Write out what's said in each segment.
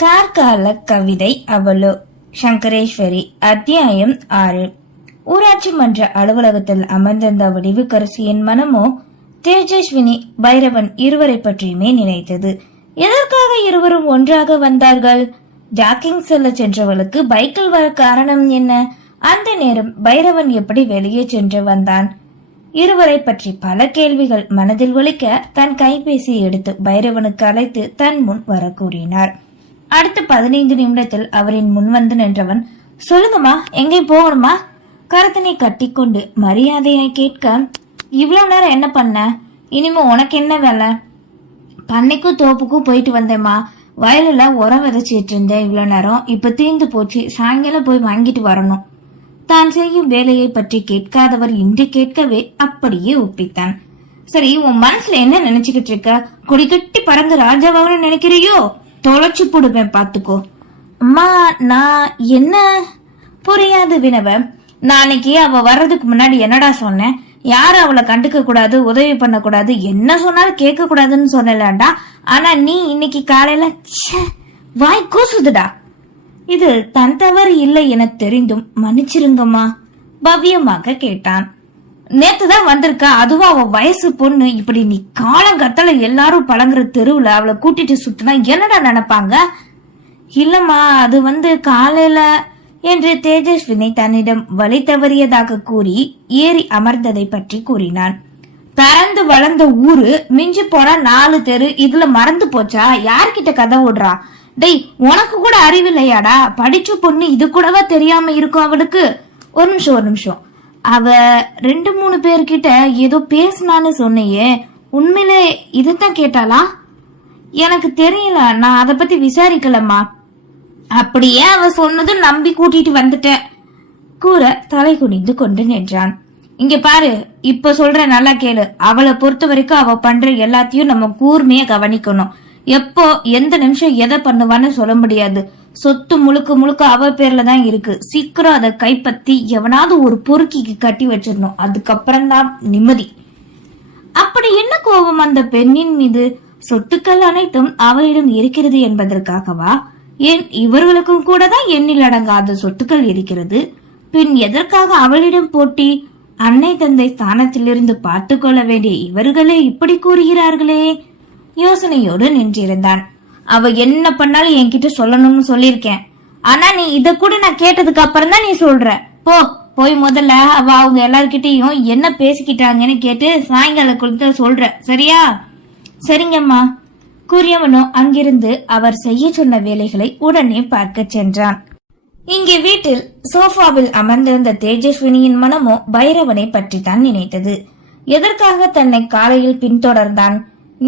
கார்கால கவிதை அவளோ. சங்கரேஸ்வரி. அத்தியாயம் 6. ஊராட்சி மன்ற அலுவலகத்தில் அமர்ந்திருந்த வடிவுக்கரசியின் மனமோ தேஜஸ்வினி, பைரவன் இருவரை பற்றியுமே நினைத்தது. எதற்காக இருவரும் ஒன்றாக வந்தார்கள்? ஜாக்கிங் செல்ல சென்றவளுக்கு பைக்கில் வர காரணம் என்ன? அந்த நேரம் பைரவன் எப்படி வெளியே சென்று வந்தான்? இருவரை பற்றி பல கேள்விகள் மனதில் ஒலிக்க தன் கைபேசி எடுத்து பைரவனுக்கு அழைத்து தன் முன் வர கூறினார். அடுத்த 15 நிமிடத்தில் அவரின் முன் வந்து நின்றவன், சொல்லுங்கம்மா, எங்கே போகணுமா? கரத்தினை கட்டிக்கொண்டு மரியாதையாய் கேட்க, இவ்வளவு நேரம் என்ன பண்ண? இனிமே உனக்கு என்ன வேலை? பண்ணைக்கும் தோப்புக்கும் போயிட்டு வந்தேம்மா. வயலில் உரம் விதைச்சிட்டு இருந்தேன் இவ்வளவு நேரம். இப்ப தீர்ந்து போச்சு. சாயங்காலம் போய் வாங்கிட்டு வரணும். தான் செய்யும் வேலையை பற்றி கேட்காதவர் இன்று கேட்கவே அப்படியே ஒப்பித்தான். சரி, உன் மனசுல என்ன நினைச்சுக்கிட்டு இருக்க? கொடி கட்டி பறந்து ராஜாவாக நினைக்கிறியோ? தொலைச்சு போடுவேன், பாத்துக்கோ. அம்மா, நான் என்ன? புரியாது வினவ. நாளைக்கு அவ வர்றதுக்கு முன்னாடி என்னடா சொன்னேன்? யாரும் அவளை கண்டுக்க கூடாது, உதவி பண்ண கூடாது, என்ன சொன்னாலும் கேட்க கூடாதுன்னு சொன்னலாண்டா. ஆனா நீ இன்னைக்கு காலையில வாய் கூசுதுடா. இது தன் தவறு இல்லை என தெரிந்தும் மன்னிச்சிருங்கம்மா பவ்யமாக கேட்டான். நேத்துதான் வந்திருக்க, அதுவும் அவ வயசு பொண்ணு. இப்படி நீ காலங்கத்தல எல்லாரும் பழங்குற தெருவுல அவளை கூட்டிட்டு சுத்தினா என்னடா நினைப்பாங்க? இல்லம்மா, அது காலையில என்று தேஜஸ்வினை தன்னிடம் வழி தவறியதாக கூறி ஏறி அமர்ந்ததை பற்றி கூறினான். பறந்து வளர்ந்த ஊரு, மிஞ்சி போனா 4 தெரு. இதுல மறந்து போச்சா? யார்கிட்ட கதை ஓடுறா? டேய், உனக்கு கூட அறிவில்லையாடா? படிச்ச பொண்ணு, இது கூடவா தெரியாம இருக்கும் அவளுக்கு? ஒரு நிமிஷம். அவ 2-3 பேர்கிட்ட ஏதோ பேசினான்னு சொன்னையே, உண்மையிலே இதுதான் கேட்டாளா? எனக்கு தெரியல, நான் அத பத்தி விசாரிக்கலம்மா. அப்படியே அவ சொன்னதும் நம்பி கூட்டிட்டு வந்துட்டேன் கூற தலை குனிந்து கொண்டு நின்றான். இங்க பாரு, இப்ப சொல்ற, நல்லா கேளு. அவளை பொறுத்த வரைக்கும் அவ பண்ற எல்லாத்தையும் நம்ம கூர்மையா கவனிக்கணும். எப்போ எந்த நிமிஷம் எதை பண்ணுவான்னு சொல்ல முடியாது. சொத்து முழுக்க அவ பேர்ல தான் இருக்கு. சீக்கிரம் அதை கைப்பற்றி எவனாவது ஒரு பொறுக்கிக்கு கட்டி வச்சிடணும். அதுக்கப்புறம் தான் நிம்மதி. அப்படி என்ன கோபம் அந்த பெண்ணின் மீது? சொத்துக்கள் அனைத்தும் அவளிடம் இருக்கிறது என்பதற்காகவா? ஏன் இவர்களுக்கும் கூட தான் எண்ணில் அடங்காத சொத்துக்கள் இருக்கிறது. பின் எதற்காக அவளிடம் போட்டி? அன்னை தந்தை ஸ்தானத்திலிருந்து பார்த்து கொள்ள வேண்டிய இவர்களே இப்படி கூறுகிறார்களே. யோசனையோடு நின்றிருந்தான். அவ என்ன பண்ணாலும் என்கிட்ட சொல்லணும்னு சொல்லிருக்கேன். ஆனா நீ இத கூட நான் கேட்டதுக்கு அப்புறம் தான் நீ சொல்ற. போய் முதல்ல அவங்க எல்லார்கிட்டையும் என்ன பேசிக்கிட்டாங்கன்னு கேட்டு சாயங்காலக்குள்ள சொல்ற, சரியா? சரிங்கம்மா கூறியவனோ அங்கிருந்து அவர் செய்ய சொன்ன வேலைகளை உடனே பார்க்க சென்றான். இங்கே வீட்டில் சோஃபாவில் அமர்ந்திருந்த தேஜஸ்வினியின் மனமோ பைரவனை பற்றி தான் நினைத்தது. எதற்காக தன்னை காலையில் பின்தொடர்ந்தான்?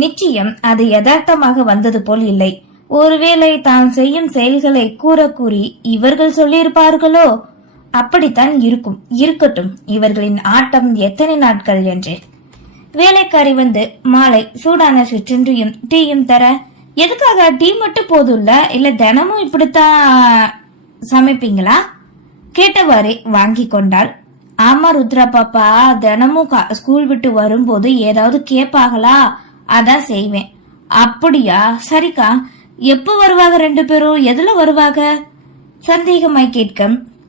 நிச்சயம் அது யதார்த்தமாக வந்தது போல் இல்லை. ஒருவேளை தான் செய்யும் செயல்களை கூறி இவர்கள் சொல்லியிருப்பார்களோ? அப்படித்தான் இருக்கும். இருக்கட்டும், இவர்களின் ஆட்டம் எத்தனை நாட்கள் என்று. வேலைக்காரி வந்து மாலை சூடான சிற்றுண்டியும் டீயும் தர, எதுக்காக டீ மட்டும் போதும்ல, இல்ல தினமும் இப்படித்தான் சமைப்பீங்களா? கேட்டவாறே வாங்கி கொண்டாள். ஆமா ருத்ரா பாப்பா, தினமும் ஸ்கூல் விட்டு வரும்போது ஏதாவது கேட்பாங்களா, அதான் செய்வேன். அப்படியா? சரிக்கா. எப்ப வருவாங்க 2 பேரும்? எதுல வருவாங்க? சந்தேகமாய் கேட்க,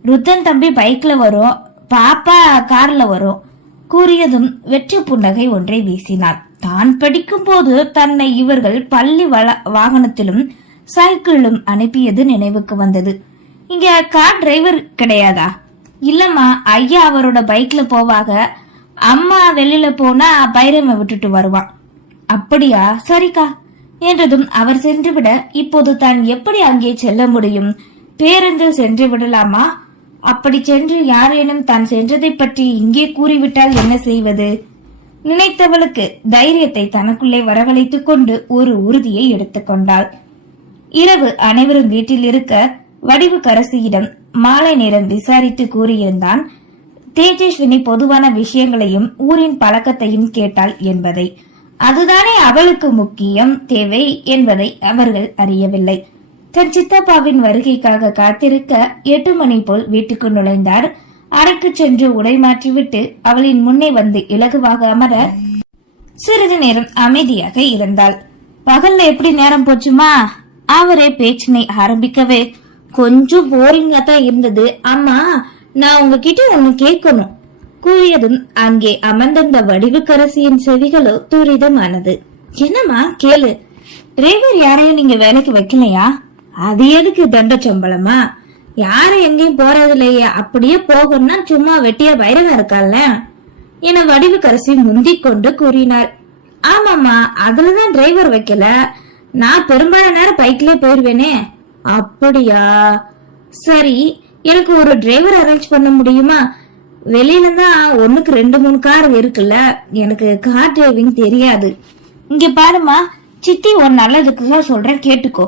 ருத்தன் தம்பி பைக்ல வரும், பாப்பா கார்ல வரும் கூறியதும் வெற்றி புன்னகை ஒன்றை வீசினாள். தான் படிக்கும் போது தன்னை இவர்கள் பள்ளி வாகனத்திலும் சைக்கிளிலும் அனுப்பியது நினைவுக்கு வந்தது. இங்க கார் டிரைவர் கிடையாதா? இல்லம்மா, ஐயா அவரோட பைக்ல போவாங்க. அம்மா வெளியில போனா பைரவ விட்டுட்டு வருவான். அப்படியா? சரிக்கா என்றதும் அவர் சென்றுவிட இப்போது தான் எப்படி அங்கே செல்ல முடியும்? பேருந்தில் சென்று விடலாமா? அப்படி சென்று யாரேனும் தான் சென்றதை பற்றி இங்கே கூறிவிட்டால் என்ன செய்வது? நினைத்தவளுக்கு தைரியத்தை தனக்குள்ளே வரவழைத்துக் கொண்டு ஒரு உறுதியை எடுத்துக்கொண்டாள். இரவு அனைவரும் வீட்டில் இருக்க வடிவுக்கரசியிடம் மாலை நேரம் விசாரித்து கூறியிருந்தான் தேஜஸ்வினி பொதுவான விஷயங்களையும் ஊரின் பழக்கத்தையும் கேட்டாள் என்பதை. அதுதானே அவளுக்கு முக்கியம் தேவை என்பதை அவர்கள் அறியவில்லை. தன் சித்தப்பாவின் வருகைக்காக காத்திருக்க 8 மணி போல் வீட்டுக்கு நுழைந்தார். அறைக்கு சென்று உடை மாற்றிவிட்டு அவளின் முன்னே வந்து இலகுவாக அமர சிறிது நேரம் அமைதியாக இருந்தாள். பகல்ல எப்படி நேரம் போச்சுமா? அவரே பேச்சினை ஆரம்பிக்கவே, கொஞ்சம் போரிங்கா தான் இருந்தது. அம்மா, நான் உங்ககிட்ட ஒண்ணு கேட்கணும் கூறியதும் அங்கே அமர்ந்திருந்த வடிவுக்கரசியின் செவிகளோ துரிதமானது. என்னம்மா கேளு. டிரைவர் யாரையும் நீங்க வேலைக்கு வைக்கலையா? அது எதுக்கு தண்ட சம்பளமா? யாரும் எங்கேயும் போறது இல்லையா? அப்படியே போகணும்னா சும்மா வெட்டியா பைரவா இருக்கால என வடிவுக்கரசி முந்திக் கொண்டு கூறினார். ஆமாமா, அதுலதான் டிரைவர் வைக்கல. நான் பெரும்பாலான நேரம் பைக்லயே போயிருவேனே. அப்படியா? சரி, எனக்கு ஒரு டிரைவர் அரேஞ்ச் பண்ண முடியுமா? வெளியில தான் 1க்கு 2-3 கார் இருக்குல்ல. எனக்கு கார் டிரைவிங் தெரியாது. இங்க பாருமா சித்தி, ஒரு நல்லதுக்கு சொல்றேன் கேட்டுக்கோ.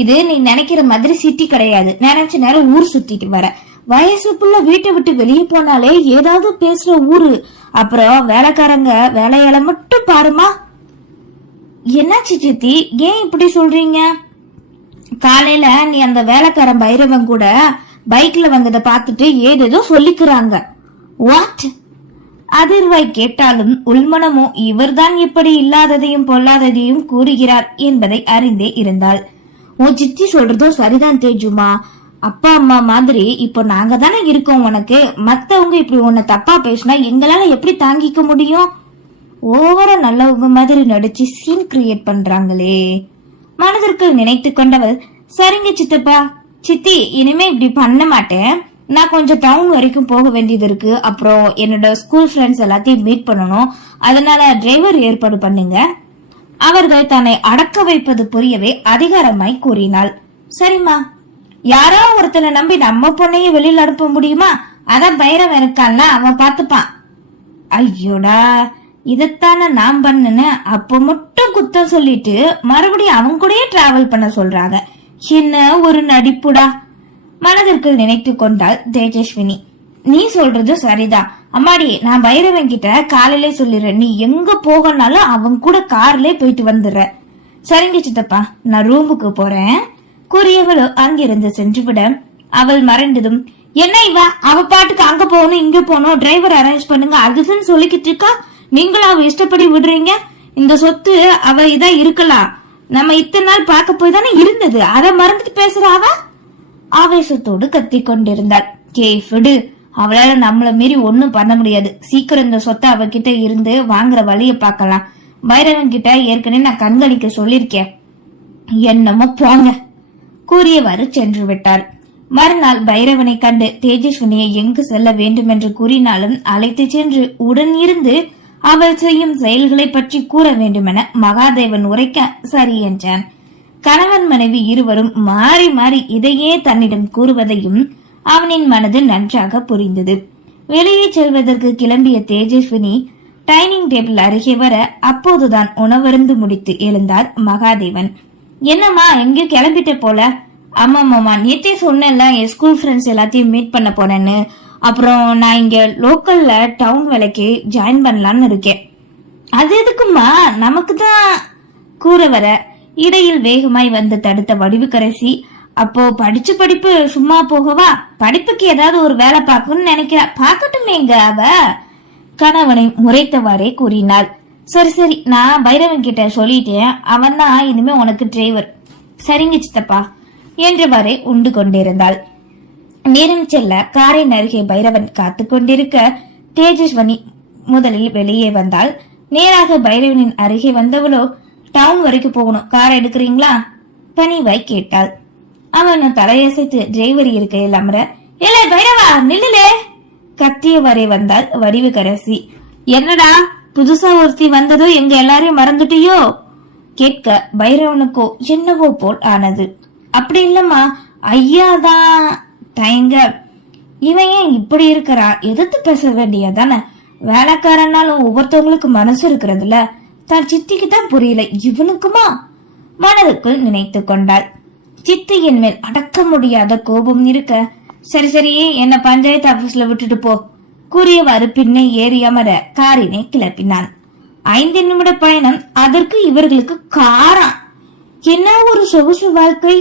இது நீ நினைக்கிற மாதிரி சிட்டி கிடையாது. நினைச்ச நேரம் ஊர் சுத்திட்டு வர. வயசுக்குள்ள வீட்டை விட்டு வெளியே போனாலே ஏதாவது பேசுற ஊரு. அப்புறம் வேலைக்காரங்க வேலையால மட்டும் பாருமா. என்னாச்சு சித்தி, ஏன் இப்படி சொல்றீங்க? காலையில நீ அந்த வேலைக்காரன் பைரவன் கூட பைக்ல வந்ததை பார்த்துட்டு ஏதேதோ சொல்லிக்கிறாங்க. வாட்? அதிர்வாய் கேட்டாலும் உள்மனமோ இவர்தான் இப்படி இல்லாததையும் பொல்லாததையும் கூறுகிறார் என்பதை அறிந்தே இருந்தாள். உன் சித்தி சொல்றதும் சரிதான் தேஜுமா. அப்பா அம்மா மாதிரி இப்போ நாங்க தானே இருக்கோம் உனக்கு. மத்தவங்க இப்படி உன்னை தப்பா பேசினா எங்களால எப்படி தாங்கிக்க முடியும்? ஓவரா நல்லவங்க மாதிரி நடிச்சு சீன் கிரியேட் பண்றாங்களே. மனதிற்கு நினைத்து கொண்டவள், சரிங்க சித்தப்பா. சித்தி, இனிமே இப்படி பண்ண மாட்டேன். நான் கொஞ்சம் டவுன் வரைக்கும் போக வேண்டியது இருக்கு. அப்புறம் என்னோட ஸ்கூல் ஃப்ரெண்ட்ஸ் எல்லாத்தையும் மீட் பண்ணணும். அதனால டிரைவர் ஏற்பாடு பண்ணுங்க. அவர்கள் தன்னை அடக்க வைப்பது புரியவே அதிகாரமாய் கூறினாள். சரிம்மா. யாரோ ஒருத்தனை நம்பி நம்ம பொண்ணைய வெளியில அனுப்ப முடியுமா? அதான் பைரவன் இருக்கான்ல, அவன் பாத்துப்பான். ஐயோடா, இதத்தான நான் பண்ணுன்னு அப்ப மட்டும் குத்தம் சொல்லிட்டு மறுபடியும் அவங்க கூடயே டிராவல் பண்ண சொல்றாங்க. என்ன ஒரு நடிப்புடா. மனதிற்கு நினைத்து கொண்டாள் தேஜஸ்வினி. நீ சொல்றது சரிதான் அம்மாடி. நான் பைரவன் கிட்ட காலையிலே சொல்லிடுறேன். நீ எங்க போகனாலும் அவங்க கூட கார்லயே போயிட்டு வந்துடுற. சரிங்க சித்தப்பா, நான் ரூமுக்கு போறேன் கூறியவளோ அங்கிருந்து சென்றுவிட அவள் மறைந்ததும், என்ன இவ அவ பாட்டுக்கு அங்க போகணும் இங்க போகணும் டிரைவர் அரேஞ்ச் பண்ணுங்க அதுன்னு சொல்லிக்கிட்டு இருக்கா. நீங்களும் அவ இஷ்டப்படி விடுறீங்க. இந்த சொத்து அவ இதா இருக்கலாம். நம்ம இத்தனை நாள் பார்க்க போய் தானே இருந்தது. அதை மறந்துட்டு பேசுற அவ ஆவேசத்தோடு கத்தி கொண்டிருந்தாள். விடு, அவளால நம்மள மீறி ஒன்னும் பண்ண முடியாது. சீக்கிரம் இந்த சொத்தை அவகிட்ட இருந்து வாங்குற வழிய பாக்கலாம். பைரவன் கிட்ட ஏற்கனவே நான் கண்காணிக்க சொல்லிருக்கேன். என்னமோ போங்க கூறியவாறு சென்று விட்டார். மறுநாள் பைரவனை கண்டு தேஜஸ்வினியை எங்கு செல்ல வேண்டும் என்று கூறினாலும் அழைத்து சென்று உடன் இருந்து அவள் செய்யும் செயல்களை பற்றி கூற வேண்டுமென மகாதேவன் உரைக்க சரி என்றான். கணவன் மனைவி இருவரும் மாறி மாறி இதையே தன்னிடம் கூறுவதையும் அவனின் மனது நன்றாக புரிந்தது. வெளியே செல்வதற்கு கிளம்பிய தேஜஸ்வினி டைனிங் டேபிள் அருகே வர அப்போதுதான் உணவருந்து முடித்து எழுந்தார் மகாதேவன். என்னம்மா, எங்க கிளம்பிட்ட போல? ஆமாமாமா, நேத்தே சொன்னேன்ல என் ஸ்கூல் ஃப்ரெண்ட்ஸ் எல்லாத்தையும் மீட் பண்ண போனேன்னு. அப்புறம் நான் இங்க லோக்கல்ல டவுன் வேலைக்கு ஜாயின் பண்ணலான்னு இருக்கேன். அது எதுக்குமா? நமக்கு தான் கூற வர இடையில் வேகமாய் வந்து தடுத்த வடிவுக்கரசி, அப்போ படிச்சு படிப்பு சும்மா போகவா? படிப்புக்கு ஏதாவது ஒரு வேலை பார்க்கணும்னு நினைக்கிறா. பாக்கட்டுமேங்க அவ கணவனை முறைத்தவாறே கூறினாள். சரி சரி, நான் பைரவன் கிட்ட சொல்லிட்டேன். அவன் தான் இனிமே உனக்கு டிரைவர். சரிங்க சித்தப்பா என்றவாறே உண்டு கொண்டிருந்தாள். நேரம் செல்ல காரின் அருகே பைரவன் காத்து கொண்டிருக்க தேஜஸ்வனி முதலில் வெளியே வந்தாள். நேராக பைரவனின் அருகே வந்தவளோ, டவுன் வரைக்கும் போகணும், கார் எடுக்கிறீங்களா பணிவாய் கேட்டாள். அவன் தலையசைத்து டிரைவர் இருக்கையில் அமர, ஏலே பைரவா நில்லுலே கத்தியவரை வந்தாள் வடிவுக்கரசி. என்னடா புதுசா ஒருத்தி வந்ததோ எங்க எல்லாரையும் மறந்துட்டியோ கேட்க பைரவனுக்கோ என்னவோ போல் ஆனது. அப்படி இல்லம்மா, ஐயாதான் தயங்க. இவன் ஏன் இப்படி இருக்கிறா? எதிர்த்து பேச வேண்டியதானே? வேலைக்காரனாலும் ஒவ்வொருத்தவங்களுக்கு மனசு இருக்கிறதுல. தான் சித்திக்கு தான் புரியல, இவனுக்குமா? மனதுக்குள் நினைத்து கொண்டாள். சித்தியின் மேல் அடக்க முடியாத கோபம் இருக்க, சரி சரி என்ன பஞ்சாயத்து ஆபீஸ்ல விட்டுட்டு போ கூறியவாறு பின்னே ஏறி அமர காரினை கிளப்பினான். 5 நிமிட பயணம். அதற்கு இவர்களுக்கு காரா? என்ன ஒரு சொகுசு வாழ்க்கை!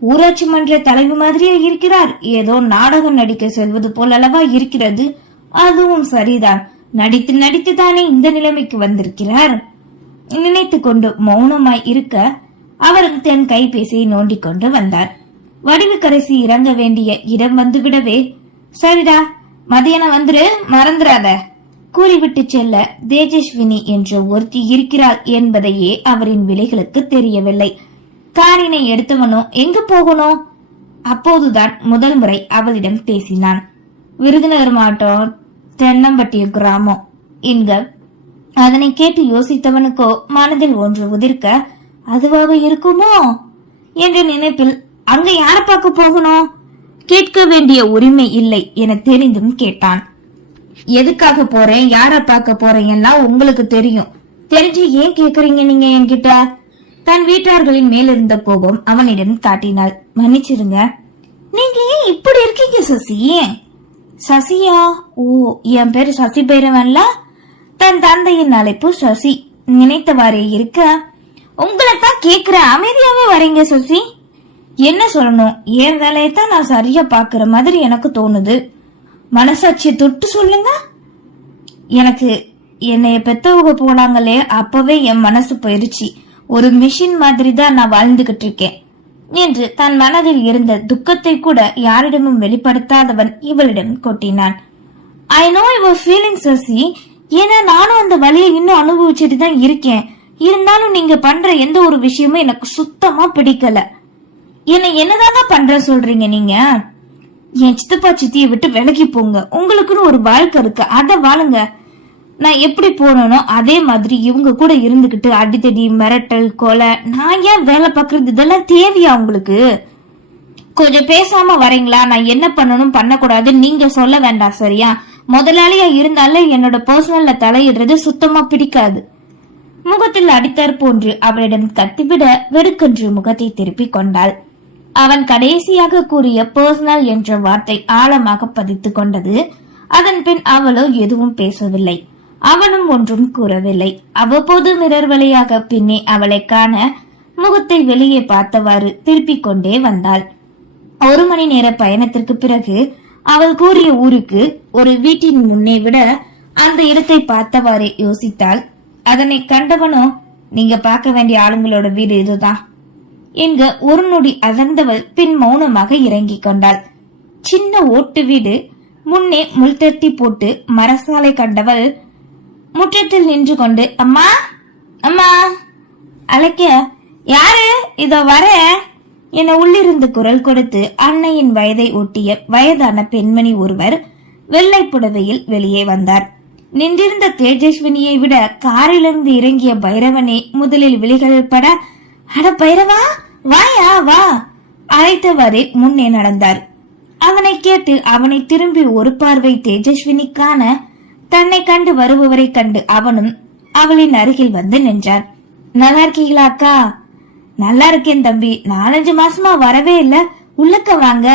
ஊராட்சி மன்ற தலைவி மாதிரியே இருக்கிறார். ஏதோ நாடகம் நடிக்க செல்வது போல் அல்லவா இருக்கிறது. அதுவும் சரிதான், நடித்து நடித்து தானே இந்த நிலைமைக்கு வந்திருக்கிறார் நினைத்து கொண்டு மௌனமாய் இருக்க அவரும் தன் கைபேசியை நோண்டிக் கொண்டு வந்தார். வடிவுக்கரசி இறங்க வேண்டிய இடம் வந்துவிடவே, சரிடா மதியானம் வந்துரு, மறந்துடாத கூறிவிட்டு செல்ல தேஜஸ்வினி என்ற ஒருத்தி இருக்கிறாள் என்பதையே அவரின் விலைகளுக்கு தெரியவில்லை. காரினை எடுத்தவனோ எங்க போகணும்? அப்போதுதான் முதல் முறை அவளிடம் பேசினான். விருதுநகர் மாவட்டம் தென்னம்பட்டிய கிராமம் என்க. அதனை கேட்டு யோசித்தவனுக்கோ மனதில் ஒன்று உதிர்க்க, அதுவாக இருக்குமோ என்ற நினைப்பில், அங்க யார பார்க்க போகணும்? கேட்க வேண்டிய உரிமை இல்லை என தெரிந்தும் கேட்டான். எதுக்காக போறேன், யார பார்க்க போறேன் எல்லாம் உங்களுக்கு தெரியும், தெரிஞ்சு ஏன் கேக்குறீங்க நீங்க என்கிட்ட? தன் வீட்டார்களின் மேலிருந்த கோபம் அவனிடம் காட்டினாள். மன்னிச்சிருங்க, நீங்க ஏன் இப்படி இருக்கீங்க சசி? சசியா? ஓ, என் பேரு சசி பைரவன்ல. தன் தந்தையின் அழைப்பு சசி. நினைத்தவாறே இருக்க, உங்களைத்தான் கேக்குற, அமைதியாவே வரீங்க சசி. என்ன சொல்லணும், என் வேலையத்தான் நான் சரியா பாக்குற மாதிரி எனக்கு தோணுது. மனசாட்சியை தொட்டு சொல்லுங்க. எனக்கு என்னைய பெத்தவங்க போனாங்களே, அப்பவே என் மனசு போயிருச்சு. ஒரு மிஷின் மாதிரி தான் நான் வாழ்ந்துகிட்டு இருக்கேன் என்று தன் மனதில் இருந்த துக்கத்தை கூட யாரிடமும் வெளிப்படுத்தாதவன் இவளிடம் கொட்டினான். I know your feelings Sasi. ஏன்னா நானும் அந்த வழியை இன்னும் அனுபவிச்சுட்டு தான் இருக்கேன். இருந்தாலும் நீங்க பண்ற எந்த ஒரு விஷயமும் எனக்கு சுத்தமா பிடிக்கல. என்னதாங்க பண்ற சொல்றீங்க நீங்க? என் சித்தப்பா சித்தியை விட்டு விலகி போங்க. உங்களுக்குன்னு ஒரு வாழ்க்கை இருக்கு, அத வாழுங்க. நான் எப்படி போனோ அதே மாதிரி இவங்க கூட இருந்துகிட்டு அடித்தடி, மிரட்டல், கொலை, நான் ஏன் வேலை பாக்குறது, இதெல்லாம் தேவையா உங்களுக்கு? கொஞ்சம் பேசாம வரீங்களா? நான் என்ன பண்ணணும் பண்ணக்கூடாது நீங்க சொல்ல வேண்டாம், சரியா? முதலாளியா இருந்தாலும் என்னோட பர்சனல்ல தலையிடுறது சுத்தமா பிடிக்காது. முகத்தில் அடித்தார் போன்று அவளிடம் கத்திவிட வெறுக்கென்று முகத்தை திருப்பிக் கொண்டாள். அவன் கடைசியாக கூறிய பர்சனல் என்ற வார்த்தை ஆழமாக பதித்து கொண்டது. அதன் பின் அவளோ எதுவும் பேசவில்லை, அவனும் ஒன்றும் கூறவில்லை. அவ்வப்போது மிரர் வழியாக பின்னே அவளை காண முகத்தை வெளியே பார்த்தவாறு திருப்பிக் கொண்டே வந்தாள். 1 மணி நேர பயணத்திற்கு பிறகு அவள் கூறிய ஊருக்கு ஒரு வீட்டின் முன்னே விட அந்த இடத்தை பார்த்தவாறே யோசித்தாள். அதனை கண்டவனோ, நீங்க பார்க்க வேண்டிய ஆளுங்களோட வீடு இதுதான் என்க ஒரு நொடி அதர்ந்தவள் பின் மௌனமாக இறங்கிக் கொண்டாள். சின்ன ஓட்டு வீடு, முன்னே முள்தட்டி போட்டு மரசாலை கண்டவள் முற்றத்தில் நின்று கொண்டு அம்மா அம்மா அழைக்க, யாரு இதோ வர என உள்ளிருந்து குரல் கொடுத்து அன்னையின் வயதை ஒட்டிய வயதான பெண்மணி ஒருவர் வெள்ளை புடவையில் வெளியே வந்தார். நின்றிருந்த தேஜஸ்வினியை விட காரிலிருந்து இறங்கிய பைரவனே முதலில் விழிகளில் பட, அட பைரவா வாயா வா அழைத்தவாறே முன்னே நடந்தார். அவனை கேட்டு அவனை திரும்பி ஒரு பார்வை தேஜஸ்வினி காண, தன்னை கண்டு வருபவரை கண்டு அவனும் அவளின் அருகில் வந்து நின்றான். நல்லா இருக்கீங்களா அக்கா? நல்லா இருக்கேன் தம்பி, 4-5 மாசமா வரவே இல்ல, உள்ளக்க வாங்க.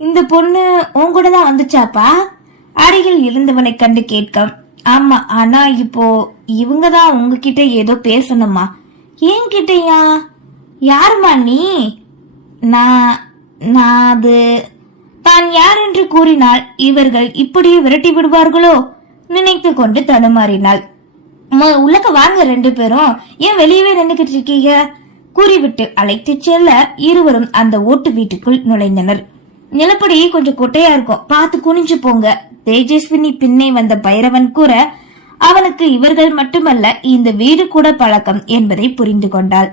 இந்த பொண்ணு உன் கூட தான் வந்துச்சாப்பா? அருகில் இருந்தவனை கண்டு கேட்க, ஆமா, ஆனா இப்போ இவங்கதான் உங்ககிட்ட ஏதோ பேசணுமா? ஏன் கிட்டயா? யாருமா நீ? நான் அது தான் யார் என்று கூறினால் இவர்கள் இப்படியே விரட்டி விடுவார்களோ நினைத்து கொண்டு தடுமாறினாள். உள்ளக்க வாங்க 2 பேரும், ஏன் வெளியவே நின்றுகிட்டு இருக்கீங்க? கூறிவிட்டு அழைத்து செல்ல இருவரும் அந்த ஓட்டு வீட்டுக்குள் நுழைந்தனர். நிலப்படி கொஞ்சம் கொட்டையா இருக்கும், பார்த்து குனிஞ்சு போங்க. தேஜஸ்வினி பின்னே வந்த பைரவன் கூற, அவனுக்கு இவர்கள் மட்டுமல்ல இந்த வீடு கூட பழக்கம் என்பதை புரிந்து கொண்டாள்.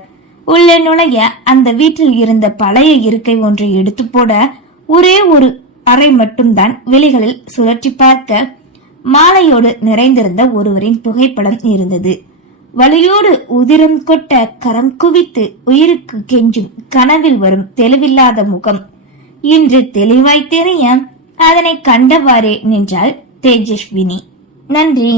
உள்ளே நுழைய அந்த வீட்டில் இருந்த பழைய இருக்கை ஒன்றை எடுத்து போட ஒரே ஒரு அறை மட்டும்தான் வெளிகளில் சுழற்றி பார்க்க மாலையோடு நிறைந்திருந்த ஒருவரின் புகைப்படம் இருந்தது. வலியோடு உதிரம் கொட்ட கரம் குவித்து உயிருக்கு கெஞ்சும் கனவில் வரும் தெளிவில்லாத முகம் இன்று தெளிவாய் தெரிய அதனை கண்டவாறே நின்றாள் தேஜஸ்வினி. நன்றி.